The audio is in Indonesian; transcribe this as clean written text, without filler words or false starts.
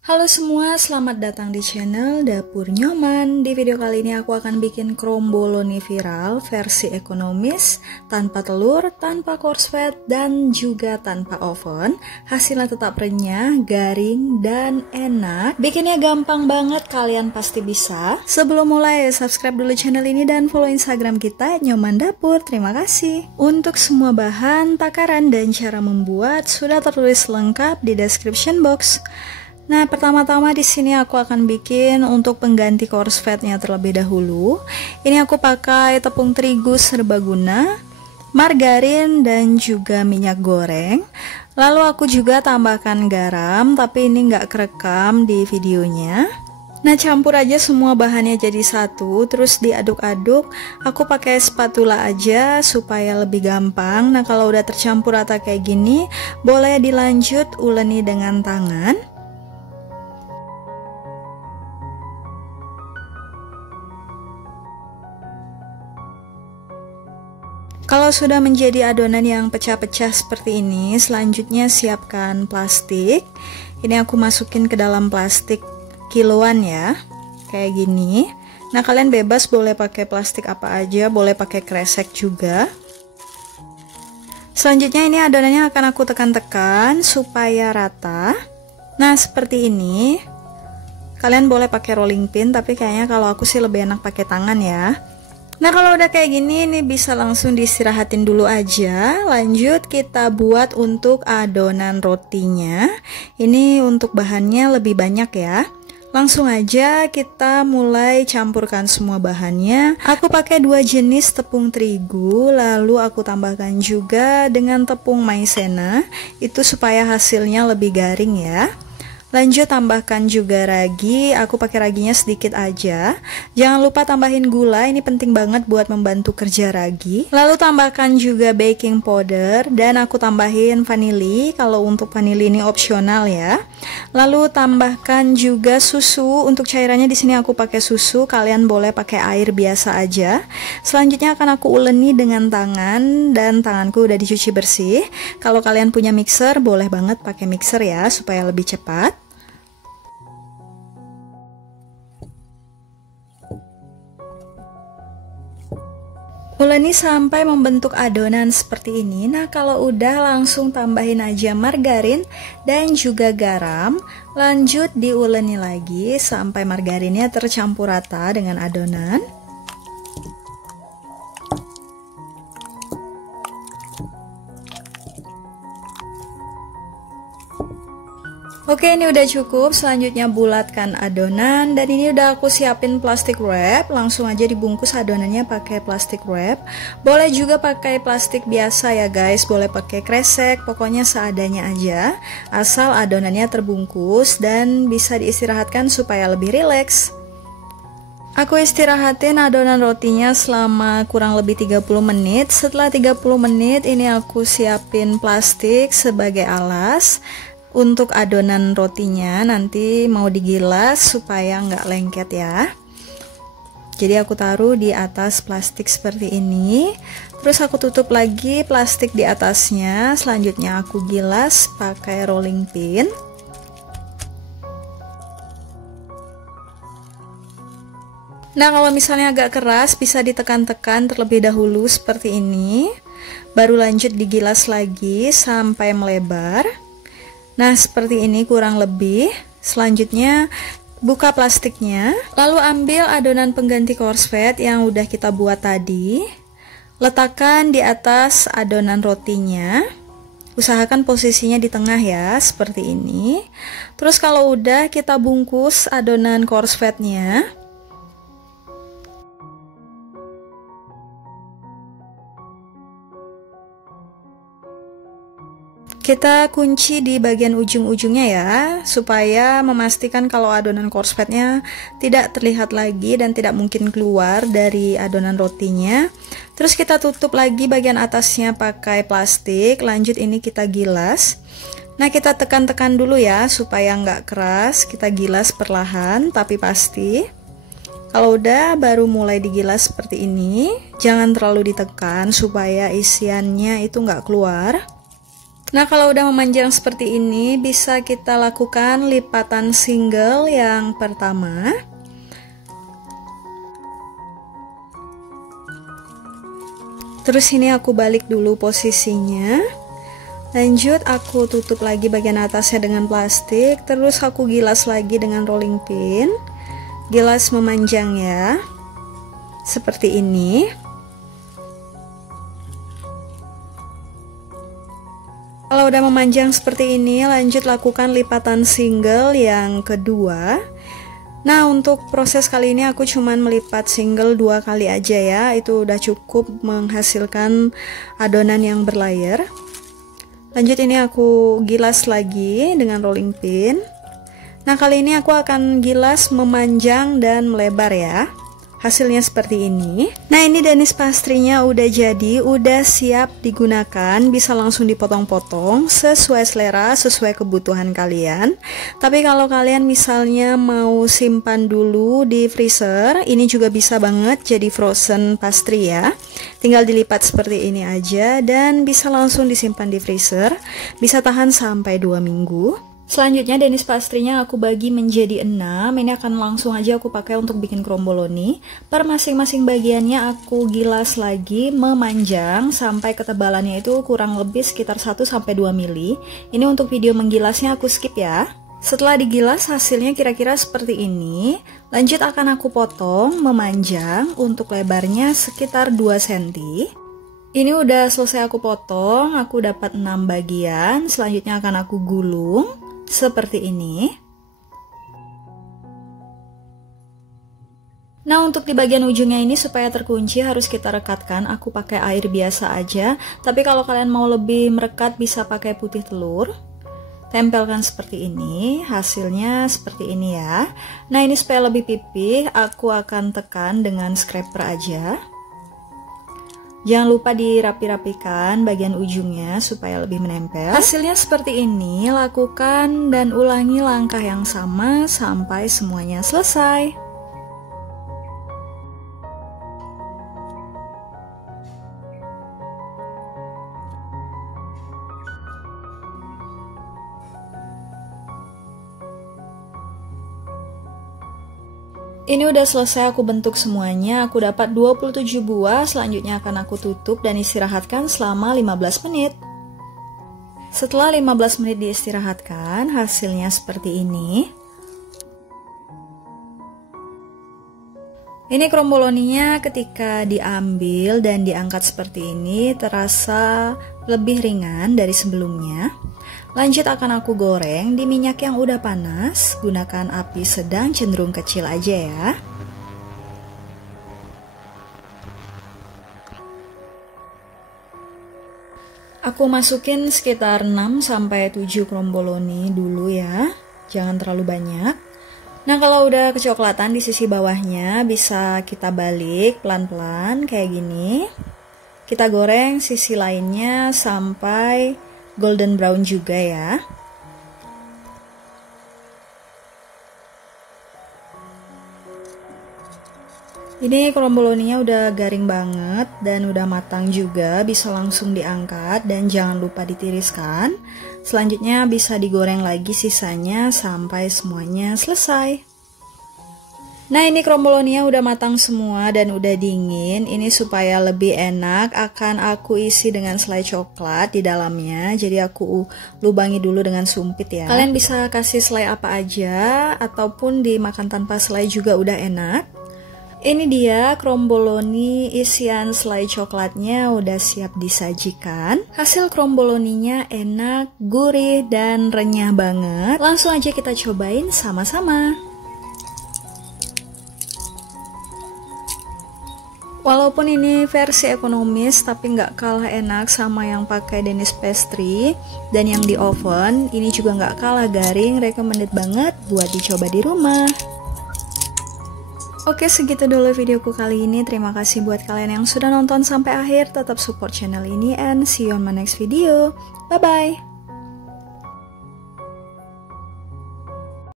Halo semua, selamat datang di channel Dapur Nyoman. Di video kali ini aku akan bikin kromboloni viral versi ekonomis, tanpa telur, tanpa korslet, dan juga tanpa oven. Hasilnya tetap renyah, garing, dan enak. Bikinnya gampang banget, kalian pasti bisa. Sebelum mulai, subscribe dulu channel ini dan follow Instagram kita Nyoman Dapur. Terima kasih. Untuk semua bahan, takaran, dan cara membuat sudah tertulis lengkap di description box. Nah, pertama-tama di sini aku akan bikin untuk pengganti korsletnya terlebih dahulu. Ini aku pakai tepung terigu serbaguna, margarin, dan juga minyak goreng. Lalu aku juga tambahkan garam, tapi ini nggak kerekam di videonya. Nah, campur aja semua bahannya jadi satu, terus diaduk-aduk. Aku pakai spatula aja supaya lebih gampang. Nah, kalau udah tercampur rata kayak gini, boleh dilanjut uleni dengan tangan. Kalau sudah menjadi adonan yang pecah-pecah seperti ini, selanjutnya siapkan plastik. Ini aku masukin ke dalam plastik kiloan ya, kayak gini. Nah, kalian bebas boleh pakai plastik apa aja, boleh pakai kresek juga. Selanjutnya ini adonannya akan aku tekan-tekan supaya rata. Nah, seperti ini. Kalian boleh pakai rolling pin, tapi kayaknya kalau aku sih lebih enak pakai tangan ya. Nah, kalau udah kayak gini, ini bisa langsung diistirahatin dulu aja. Lanjut kita buat untuk adonan rotinya. Ini untuk bahannya lebih banyak ya. Langsung aja kita mulai campurkan semua bahannya. Aku pakai 2 jenis tepung terigu, lalu aku tambahkan juga dengan tepung maizena. Itu supaya hasilnya lebih garing ya. Lanjut tambahkan juga ragi, aku pakai raginya sedikit aja. Jangan lupa tambahin gula, ini penting banget buat membantu kerja ragi. Lalu tambahkan juga baking powder dan aku tambahin vanili, kalau untuk vanili ini opsional ya. Lalu tambahkan juga susu, untuk cairannya di sini aku pakai susu, kalian boleh pakai air biasa aja. Selanjutnya akan aku uleni dengan tangan dan tanganku udah dicuci bersih. Kalau kalian punya mixer, boleh banget pakai mixer ya supaya lebih cepat. Uleni sampai membentuk adonan seperti ini. Nah, kalau udah langsung tambahin aja margarin dan juga garam. Lanjut diuleni lagi sampai margarinnya tercampur rata dengan adonan. Oke, ini udah cukup. Selanjutnya bulatkan adonan dan ini udah aku siapin plastik wrap. Langsung aja dibungkus adonannya pakai plastik wrap. Boleh juga pakai plastik biasa ya guys, boleh pakai kresek, pokoknya seadanya aja. Asal adonannya terbungkus dan bisa diistirahatkan supaya lebih rileks. Aku istirahatin adonan rotinya selama kurang lebih 30 menit. Setelah 30 menit ini aku siapin plastik sebagai alas. Untuk adonan rotinya nanti mau digilas supaya nggak lengket ya. Jadi aku taruh di atas plastik seperti ini. Terus aku tutup lagi plastik di atasnya. Selanjutnya aku gilas pakai rolling pin. Nah, kalau misalnya agak keras bisa ditekan-tekan terlebih dahulu seperti ini. Baru lanjut digilas lagi sampai melebar. Nah, seperti ini kurang lebih. Selanjutnya buka plastiknya, lalu ambil adonan pengganti korslet yang udah kita buat tadi. Letakkan di atas adonan rotinya. Usahakan posisinya di tengah ya, seperti ini. Terus kalau udah kita bungkus adonan korsletnya. Kita kunci di bagian ujung-ujungnya ya, supaya memastikan kalau adonan korsletnya tidak terlihat lagi dan tidak mungkin keluar dari adonan rotinya. Terus kita tutup lagi bagian atasnya pakai plastik. Lanjut ini kita gilas. Nah, kita tekan-tekan dulu ya supaya nggak keras. Kita gilas perlahan tapi pasti. Kalau udah baru mulai digilas seperti ini. Jangan terlalu ditekan supaya isiannya itu nggak keluar. Nah, kalau udah memanjang seperti ini, bisa kita lakukan lipatan single yang pertama. Terus ini aku balik dulu posisinya. Lanjut aku tutup lagi bagian atasnya dengan plastik. Terus aku gilas lagi dengan rolling pin. Gilas memanjang ya. Seperti ini. Kalau udah memanjang seperti ini, lanjut lakukan lipatan single yang kedua. Nah, untuk proses kali ini aku cuman melipat single 2 kali aja ya. Itu udah cukup menghasilkan adonan yang berlayer. Lanjut ini aku gilas lagi dengan rolling pin. Nah, kali ini aku akan gilas memanjang dan melebar ya. Hasilnya seperti ini. Nah, ini Danish pastrinya udah jadi, udah siap digunakan. Bisa langsung dipotong-potong sesuai selera, sesuai kebutuhan kalian. Tapi kalau kalian misalnya mau simpan dulu di freezer, ini juga bisa banget jadi frozen pastry ya. Tinggal dilipat seperti ini aja dan bisa langsung disimpan di freezer. Bisa tahan sampai 2 minggu. Selanjutnya Danish pastrinya aku bagi menjadi 6. Ini akan langsung aja aku pakai untuk bikin kromboloni. Per masing-masing bagiannya aku gilas lagi memanjang sampai ketebalannya itu kurang lebih sekitar 1-2 mili. Ini untuk video menggilasnya aku skip ya. Setelah digilas hasilnya kira-kira seperti ini. Lanjut akan aku potong memanjang untuk lebarnya sekitar 2 cm. Ini udah selesai aku potong, aku dapat 6 bagian. Selanjutnya akan aku gulung seperti ini. Nah, untuk di bagian ujungnya ini supaya terkunci harus kita rekatkan. Aku pakai air biasa aja, tapi kalau kalian mau lebih merekat bisa pakai putih telur. Tempelkan seperti ini, hasilnya seperti ini ya. Nah, ini supaya lebih pipih, aku akan tekan dengan scraper aja. Jangan lupa dirapi-rapikan bagian ujungnya supaya lebih menempel. Hasilnya seperti ini, lakukan dan ulangi langkah yang sama sampai semuanya selesai. Ini udah selesai aku bentuk semuanya, aku dapat 27 buah, selanjutnya akan aku tutup dan istirahatkan selama 15 menit. Setelah 15 menit diistirahatkan, hasilnya seperti ini. Ini kromboloninya ketika diambil dan diangkat seperti ini terasa lebih ringan dari sebelumnya. Lanjut akan aku goreng di minyak yang udah panas, gunakan api sedang cenderung kecil aja ya. Aku masukin sekitar 6-7 kromboloni dulu ya, jangan terlalu banyak. Nah, kalau udah kecoklatan di sisi bawahnya bisa kita balik pelan-pelan kayak gini. Kita goreng sisi lainnya sampai golden brown juga ya. Ini kromboloninya udah garing banget dan udah matang juga, bisa langsung diangkat dan jangan lupa ditiriskan. Selanjutnya bisa digoreng lagi sisanya sampai semuanya selesai. Nah, ini kromboloninya udah matang semua dan udah dingin. Ini supaya lebih enak akan aku isi dengan selai coklat di dalamnya. Jadi aku lubangi dulu dengan sumpit ya. Kalian bisa kasih selai apa aja ataupun dimakan tanpa selai juga udah enak. Ini dia kromboloni isian selai coklatnya udah siap disajikan. Hasil kromboloninya enak, gurih, dan renyah banget. Langsung aja kita cobain sama-sama. Walaupun ini versi ekonomis, tapi nggak kalah enak sama yang pakai Danish pastry dan yang di oven. Ini juga nggak kalah garing, recommended banget buat dicoba di rumah. Oke, segitu dulu videoku kali ini. Terima kasih buat kalian yang sudah nonton sampai akhir. Tetap support channel ini and see you on my next video. Bye-bye!